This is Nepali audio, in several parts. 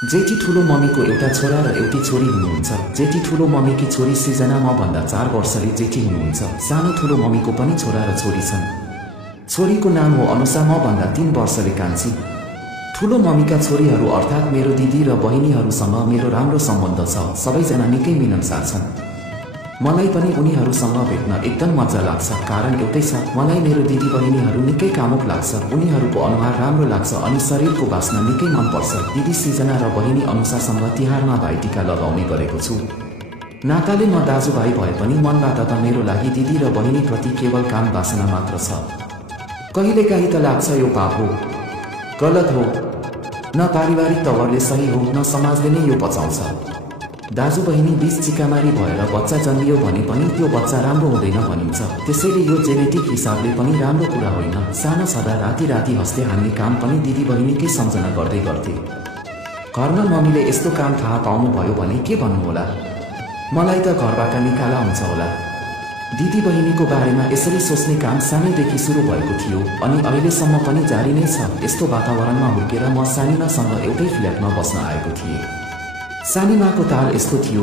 जेठी ठुलो मम्मीको एउटा छोरा र एउटी छोरी हुनुहुन्छ। जेठी ठुलो मम्मीकी छोरी सृजना मभन्दा 4 वर्षले जेठी हुनुहुन्छ। सानो ठुलो मम्मीको पनि छोरा र छोरी छन्। छोरीको नाम हो अनुषा, मभन्दा 3 वर्षले कान्छी। ठुलो मम्मीका छोरीहरू अर्थात् मेरो दिदी र बहिनीहरूसँग मेरो राम्रो सम्बन्ध छ। सबैजना निकै मिलनसार छन्। मलाई पनि उनीहरूसँग भेट्न एकदम मजा लाग्छ। कारण एउटै छ, मलाई मेरो दिदी बहिनीहरू निकै कामुक लाग्छ। उनीहरूको अनुहार राम्रो लाग्छ अनि शरीरको बास्ना निकै मनपर्छ। दिदी सृजना र बहिनी अनुषासँग तिहारमा भाइटिका लगाउने गरेको छु। नाताले म दाजुभाइ भए पनि मनबाट त मेरो लागि दिदी र बहिनीप्रति केवल काम बासना मात्र छ। कहिलेकाहीँ त लाग्छ यो पाप हो, गलत हो। न पारिवारिक तवरले सही हो, न समाजले नै यो पचाउँछ। दाजु बहिनी बीच चिकामारी भएर बच्चा जन्मियो भने पनि त्यो बच्चा राम्रो हुँदैन भनिन्छ। त्यसैले यो जेनेटिक हिसाबले पनि राम्रो कुरा होइन। सानो छँदा राति राति हस्ते हान्ने काम पनि दिदी बहिनीकै सम्झना गर्दै गर्थे। घरमा मम्मीले यस्तो काम थाहा पाउनुभयो भने के भन्नु होला? मलाई त घरबाट निकाला हुन्छ होला। दिदी बहिनीको बारेमा यसरी सोच्ने काम सानैदेखि सुरु भएको थियो अनि अहिलेसम्म पनि जारी नै छ। यस्तो वातावरणमा हुर्केर म सानिमासँग एउटै फ्ल्याटमा बस्न आएको थिएँ। सानिमाको ताल यस्तो थियो,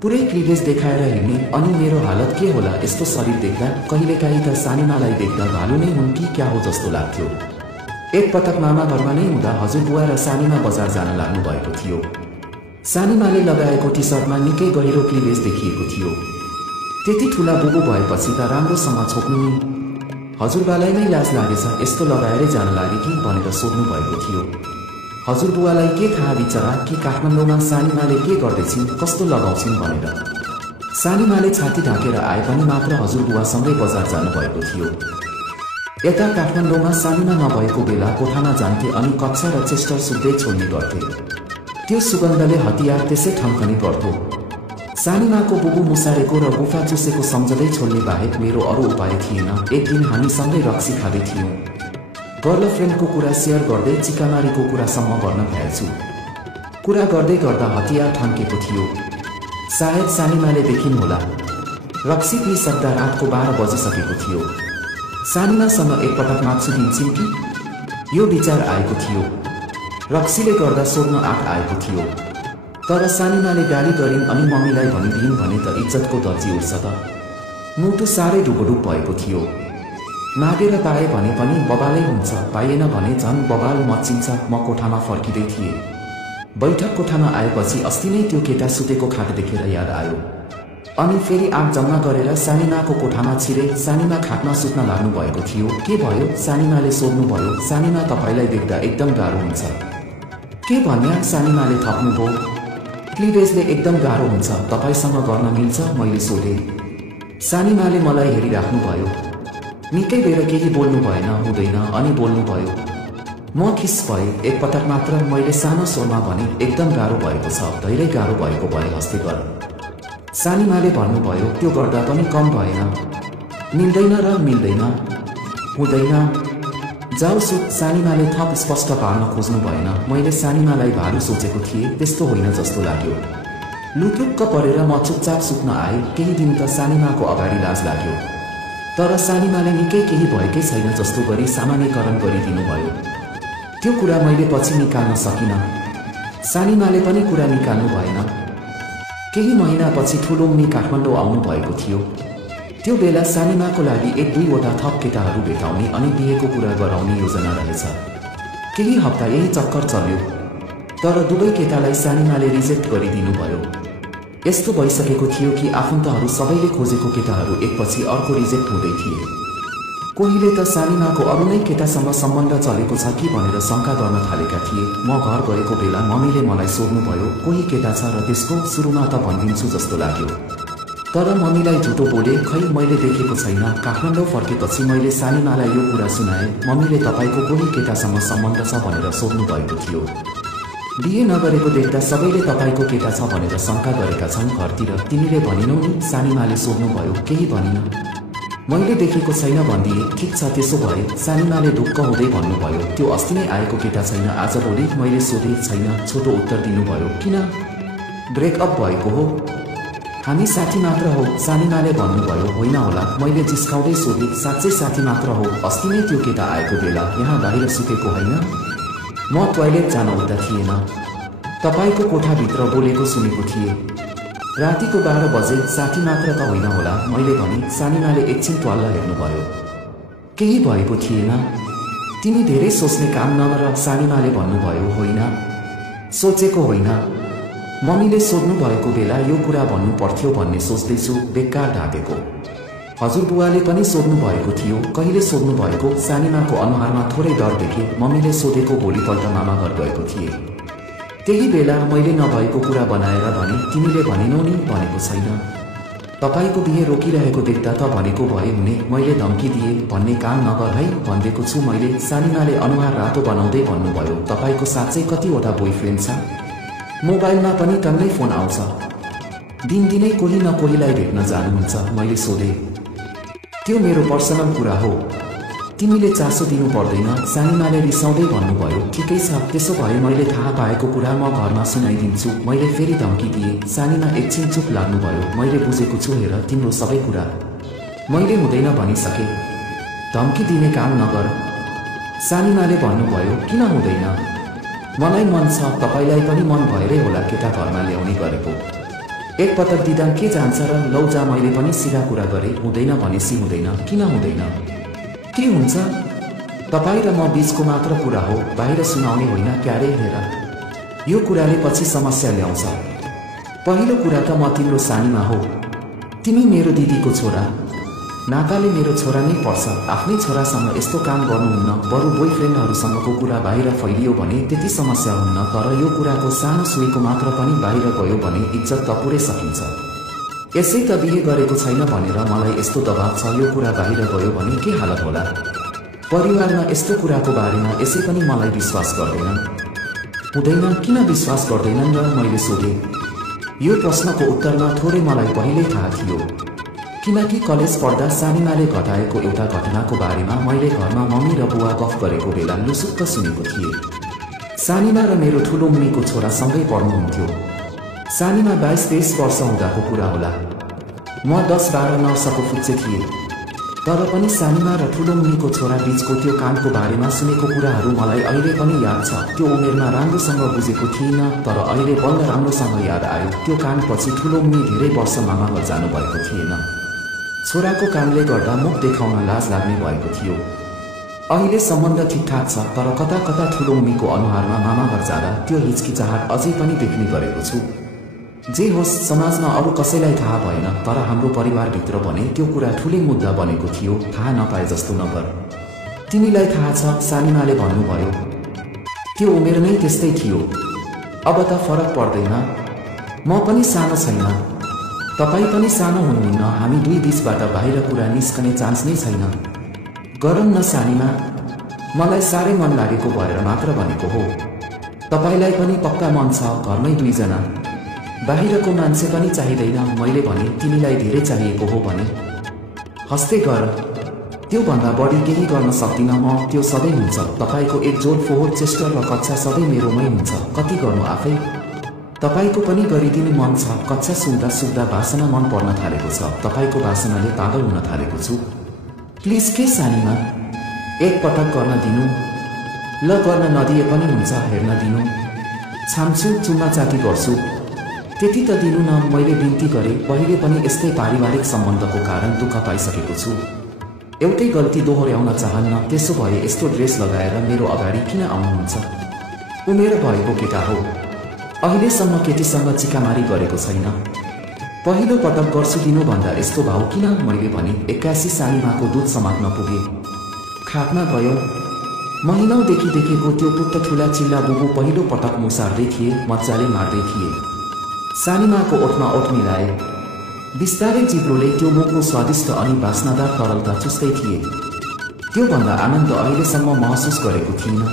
पुरै क्लिभेज देखाएर हिँड्ने। अनि मेरो हालत के होला यस्तो शरीर देख्दा? कहिलेकाहीँ त सानिमालाई देख्दा भालु नै हुन् कि क्या हो जस्तो लाग्थ्यो। एकपटक मामा घरमा नै हुँदा हजुरबुवा र सानिमा बजार जान लाग्नु भएको थियो। सानिमाले लगाएको टी सर्टमा निकै गहिरो क्लिभेज देखिएको थियो। त्यति ठुला बुबु भएपछि त राम्रोसँग छोप्नु नि। हजुरबालाई नै लाज लागेछ यस्तो लगाएरै जान लागे कि भनेर सोध्नु भएको थियो। हजुरबुवालाई के थाहा बिचरा कि काठमाडौँमा सानिमाले के गर्दैछिन्, कस्तो लगाउँछिन् भनेर। सानिमाले छाती ढाकेर आए पनि मात्र हजुरबुवासँगै बजार जानुभएको थियो। यता काठमाडौँमा सानिमा नभएको बेला कोठामा जान्थे अनि कक्षा र चेस्टर सुत्दै छोड्ने गर्थे। त्यो सुगन्धले हतियार त्यसै ठम्कने गर्थ्यो। सानिमाको बुबु मुसारेको र गुफा चुसेको सम्झँदै छोड्ने बाहेक मेरो अरू उपाय थिएन। एक दिन हामी सँगै रक्सी खाँदै थियौँ। गर्लफ्रेन्डको कुरा सेयर गर्दै चिकामारीको कुरासम्म गर्न भ्याएछु। कुरा गर्दै गर्दा हतियार ठम्केको थियो। सायद सानिमाले देखिन् होला। रक्सी पिइसक्दा रातको 12 बजिसकेको थियो। सानिमासँग एकपटक माग्छु दिन्छन् कि? यो विचार आएको थियो। रक्सीले गर्दा सोध्न आँट आएको थियो। तर सानिमाले गाली गरिन् अनि मम्मीलाई भनिदिइन् भने त इज्जतको दर्जी उठ्छ त। मुटु साह्रै डुबडुब भएको थियो। मागेर पाए भने पनि बबालै हुन्छ, पाइएन भने झन् बबाल मचिन्छ। म कोठामा फर्किँदै थिएँ। बैठक कोठामा आएपछि अस्ति नै त्यो केटा सुतेको खाट देखेर याद आयो। अनि फेरि आँट जम्मा गरेर सानिमाको कोठामा छिरे। सानिमा खाटमा सुत्न लाग्नु भएको थियो। के भयो? सानिमाले सोध्नुभयो। सानिमा, तपाईँलाई देख्दा एकदम गाह्रो हुन्छ। के भन्या? सानिमाले थप्नुभयो। क्लिभेजले एकदम गाह्रो हुन्छ, तपाईँसँग गर्न मिल्छ? मैले सोधेँ। सानिमाले मलाई हेरिराख्नुभयो। निकै बेर केही बोल्नु भएन, हुँदैन अनि बोल्नुभयो। म खिस भएँ। एकपटक मात्र मैले सानो स्वरमा भने, एकदम गाह्रो भएको छ, धेरै गाह्रो भएको भए हस्ते गर। सानिमाले भन्नुभयो, त्यो गर्दा पनि कम भएन? मिल्दैन र मिल्दैन, हुँदैन, जाऊ सुत। सानिमाले थप स्पष्ट पार्न खोज्नु भएन। मैले सानिमालाई भारू सोचेको थिएँ, त्यस्तो होइन जस्तो लाग्यो। लुटुक्क परेर म चुपचाप सुत्न आएँ। केही दिन त सानिमाको अगाडि लाज लाग्यो। तर सानिमाले निकै केही भएकै छैन जस्तो गरी सामान्यकरण गरिदिनु भयो। त्यो कुरा मैले पछि निकाल्न सकिनँ। सानिमाले पनि कुरा निकाल्नु भएन। केही महिनापछि ठुलोम्नी काठमाडौँ आउनु भएको थियो। त्यो बेला सानिमाको लागि 1-2वटा थप केटाहरू भेटाउने अनि बिहेको कुरा गराउने योजना रहेछ। केही हप्ता यही चक्कर चल्यो। तर दुवै केटालाई सानिमाले रिजेक्ट गरिदिनु भयो। यस्तो भइसकेको थियो कि आफन्तहरू सबैले खोजेको केटाहरू एकपछि अर्को रिजेक्ट हुँदै थिए। कोहीले त सानिमाको अरू नै केटासँग सम्बन्ध चलेको छ कि भनेर शङ्का गर्न थालेका थिए। म घर गएको बेला मम्मीले मलाई सोध्नुभयो, कोही केटा छ र त्यसको? सुरुमा त भनिदिन्छु जस्तो लाग्यो। तर मम्मीलाई झुटो बोले, खै मैले देखेको छैन। काठमाडौँ फर्केपछि मैले सानिमालाई यो कुरा सुनाएँ। मम्मीले तपाईँको कोही केटासँग सम्बन्ध छ भनेर सोध्नु भएको थियो। बिहे नगरेको देख्दा सबैले तपाईँको केटा छ भनेर शङ्का गरेका छन् घरतिर। तिमीले भनिनौ नि? सानिमाले सोध्नुभयो। केही भनिन। मैले देखेको छैन भनिदिएँ। ठिक छ, त्यसो भए? सानिमाले ढुक्क हुँदै भन्नुभयो। त्यो अस्ति नै आएको केटा छैन आजभोलि? मैले सोधेँ। छैन, छोटो उत्तर दिनुभयो। किन? ब्रेकअप भएको हो? हामी साथी मात्र हौ, सानिमाले भन्नुभयो। होइन होला? मैले जिस्काउँदै सोधेँ। साँच्चै साथी मात्र हौ? अस्ति नै त्यो केटा आएको बेला यहाँ बाहिर सुतेको होइन? म टोयलेट जान उता थिएन। तपाईको कोठाभित्र बोलेको सुनेको थिए। रातिको 12 बजे। साथी मात्र त होइन होला, मैले भने। सानिमाले एकछिन ट्वाल्ल हेर्नुभयो। केही भएको थिएन। तिमी धेरै सोच्ने काम नगर, सानिमाले भन्नुभयो। होइन, सोचेको होइन। मम्मीले सोध्नु भएको बेला यो कुरा भन्नु पर्थ्यो भन्ने सोच्दैछु, बेकार ढाकेको। हजुरबुवाले पनि सोध्नु भएको थियो। कहिले सोध्नु भएको? सानिमाको अनुहारमा थोरै डर देखे। मम्मीले सोधेको भोलिपल्ट मामा घर गएको थिए। त्यही बेला मैले नभएको कुरा बनाएर भने, तिमीले भनेनौ नि भनेको छैन। तपाईको बिहे रोकिरहेको देख्दा त भनेको भए हुने। मैले धम्की दिए भन्ने काम नगर है भनिदिएको छु मैले। सानिमाले अनुहार रातो बनाउँदै भन्नुभयो। तपाईको साँच्चै कतिवटा बोयफ्रेन्ड छ? मोबाइलमा पनि टन्नै फोन आउँछ। दिनदिनै कोही न कोहीलाई भेट्न जानुहुन्छ। मैले सोधेँ। त्यो मेरो पर्सनल कुरा हो, तिमीले चासो दिनु पर्दैन। सानिमाले रिसाउँदै भन्नुभयो। ठिकै छ, त्यसो भए मैले थाहा पाएको कुरा म घरमा सुनाइदिन्छु। मैले फेरि धम्की दिएँ। सानिमा एकछिन चुप लाग्नुभयो। मैले बुझेको छु, हेर तिम्रो सबै कुरा मैले हुँदैन भनिसकेँ। धम्की दिने काम नगर, सानिमाले भन्नुभयो। किन हुँदैन? मलाई मन छ, तपाईँलाई पनि मन भएरै होला केटा घरमा ल्याउने गरेको। एकपटक दिँदा के जान्छ र? लौ जा, मैले पनि सिधा कुरा गरेँ। हुँदैन भनेसी हुँदैन। किन हुँदैन? के हुन्छ? तपाईँ र म बीचको मात्र कुरा हो, बाहिर सुनाउने होइन क्यारे। हेर, यो कुराले पछि समस्या ल्याउँछ। पहिलो कुरा त म तिम्रो सानिमा हो, तिमी मेरो दिदीको छोरा, नाताले मेरो छोरा नै पर्छ। आफ्नै छोरासँग यस्तो काम गर्नुहुन्न। बरु बोयफ्रेन्डहरूसँगको कुरा बाहिर फैलियो भने त्यति समस्या हुन्न, तर यो कुराको सानो सुईको मात्र पनि बाहिर गयो भने इज्जत त पुरै सकिन्छ। यसै त बिहे गरेको छैन भनेर मलाई यस्तो दबाब छ। यो कुरा बाहिर गयो भने के हालत होला? परिवारमा यस्तो कुराको बारेमा यसै पनि मलाई विश्वास गर्दैनन्। हुँदैन? किन विश्वास गर्दैनन् र? मैले सोधेँ। यो प्रश्नको उत्तरमा थोरै मलाई पहिल्यै थाहा थियो, किनकि कलेज पढ्दा सानिमाले घटाएको एउटा घटनाको बारेमा मैले घरमा मम्मी र बुवा गफ गरेको बेला लुसुक्क सुनेको थिएँ। सानिमा र मेरो ठुलो मम्मीको छोरा सँगै पढ्नुहुन्थ्यो। सानिमा 22-23 वर्ष हुँदाको कुरा होला। म 10-12 नर्सको फुच्चे थिएँ। तर पनि सानिमा र ठुलो मम्मीको छोरा बीचको त्यो कामको बारेमा सुनेको कुराहरू मलाई अहिले पनि याद छ। त्यो उमेरमा राम्रोसँग बुझेको थिइनँ, तर अहिले बल्ल राम्रोसँग याद आयो। त्यो कामपछि ठुलो मम्मी धेरै वर्ष मामा घर जानुभएको थिएन। छोराको कामले गर्दा मुख देखाउन लाज लाग्ने भएको थियो। अहिले सम्बन्ध ठिकठाक छ, तर कता कता ठुलो मम्मीको अनुहारमा मामा घर जाँदा त्यो हिचकिचाहट अझै पनि देख्ने गरेको छु। जे होस्, समाजमा अरू कसैलाई थाहा भएन, तर हाम्रो परिवारभित्र भने त्यो कुरा ठुलै मुद्दा बनेको थियो। थाहा नपाए जस्तो नगर। तिमीलाई थाहा छ, सानिमाले भन्नुभयो। त्यो उमेर नै त्यस्तै थियो। अब त फरक पर्दैन। म पनि सानो छैन, तपाईँ पनि सानो हुनुहुन्न। हामी दुई बीचबाट बाहिर कुरा निस्कने चान्स नै छैन। गरौँ न सानिमा, मलाई साह्रै मन लागेको भएर मात्र भनेको हो। तपाईँलाई पनि पक्का मन छ? घरमै दुईजना, बाहिरको मान्छे पनि चाहिँदैन। मैले भने, तिमीलाई धेरै चाहिएको हो भने हस्ते गर, त्योभन्दा बढी केही गर्न सक्दिनँ म। त्यो सधैँ हुन्छ। तपाईँको एक जोड फोहोर चेस्टर र कक्षा सधैँ मेरोमै हुन्छ। कति गर्नु आफै? तपाईँको पनि गरिदिनु मन छ। कक्षा सुन्दा सुन्दा वासना मन पर्न थालेको छ। तपाईँको वासनाले पागल हुन थालेको छु। प्लिज के सानिमा, एकपटक गर्न दिनु। ल, गर्न नदिए पनि हुन्छ। हेर्न दिनु। छाम्छु, चुम्मा चाटी गर्छु, त्यति त दिनु न। मैले बिन्ती गरेँ। पहिले पनि यस्तै पारिवारिक सम्बन्धको कारण दुःख पाइसकेको छु। एउटै गल्ती दोहोर्याउन चाहन्न। त्यसो भए यस्तो ड्रेस लगाएर मेरो अगाडि किन आउनुहुन्छ? उमेर भएको केटा हो, अहिलेसम्म केटीसँग चिकामारी गरेको छैन। पहिलो पटक गर्छु दिनुभन्दा यस्तो भाउ किन? मैले भने। 81 सानिमाको दुध समात्न पुगे। खाटमा गयो। महिनौदेखि देखेको त्यो पुट्ट ठुला चिल्ला बुबु पहिलो पटक मुसार्दै थिए, मजाले मार्दै थिए। सानिमाको ओठमा ओठ मिलाए। बिस्तारै जिब्रोले त्यो मुखको स्वादिष्ट अनि बास्नादार तरलता चुस्दै थिए। त्योभन्दा आनन्द अहिलेसम्म महसुस गरेको थिइनँ।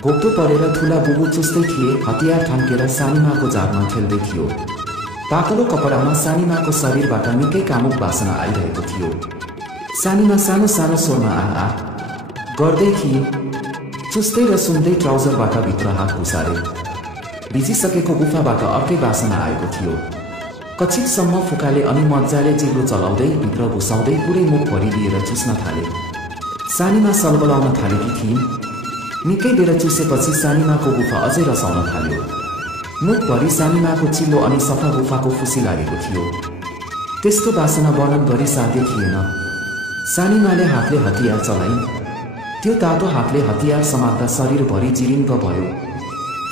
घोप्टो परेर ठुला बुबु चुस्दै थिए। हतियार ठन्केर सानिमाको जातमा खेल्दै थियो। पातलो कपडामा सानिमाको शरीरबाट निकै कामुक बासना आइरहेको थियो। सानिमा सानो सानो स्वरमा आ गर्दै थिए। चुस्दै र सुन्दै ट्राउजरबाट भित्र हात घुसारे। भिजिसकेको गुफाबाट अर्कै बासना आएको थियो। कचितसम्म फुकाले अनि मजाले जिब्रो चलाउँदै भित्र घुसाउँदै पुरै मुख भरिदिएर चुस्न थाले। सानिमा सलबलाउन थालेकी थिइन्। निकै बेर चुसेपछि सानिमाको गुफा अझै रसाउन थाल्यो। मुखभरि सानीमाको चिल्लो अनि सफा गुफाको फुसी लागेको थियो। त्यस्तो वासना वर्णन गरी साध्य थिएन। सानीमाले हातले हतियार चलाइन्। त्यो तातो हातले हतियार समात्दा शरीरभरि जिरिङ्ग भयो।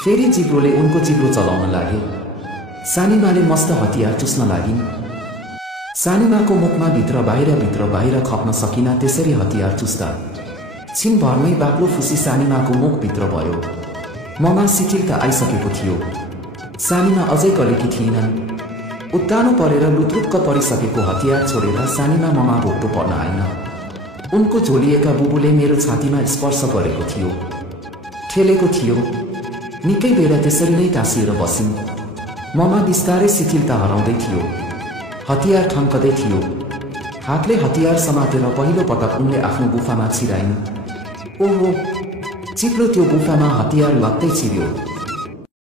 फेरि जिब्रोले उनको जिब्रो चलाउन लागे। सानीमाले मस्त हतियार चुस्न लागिन्। सानीमाको मुखमा भित्र बाहिर खप्न सकिन त्यसरी हतियार चुस्दा छिनभरमै बाक्लो फुसी सानीमाको मुखभित्र भयो। ममा शिथिलता आइसकेको थियो। सानीमा अझै गलेकी थिइनन्। उत्तानो परेर लुत्रुक्क परिसकेको हतियार छोडेर सानीमा ममा भोक्तो पर्न आइन। उनको झोलिएका बुबुले मेरो छातीमा स्पर्श गरेको थियो, ठेलेको थियो। निकै बेर त्यसरी नै टाँसिएर बसिन्। ममा बिस्तारै शिथिलता हराउँदै थियो। हतियार ठन्कदै थियो। हातले हतियार समातेर पहिलो पटक उनले आफ्नो गुफामा छिराइन्। ओहो, चिप्लो त्यो गुफामा हतियार लत्तै छिर्यो।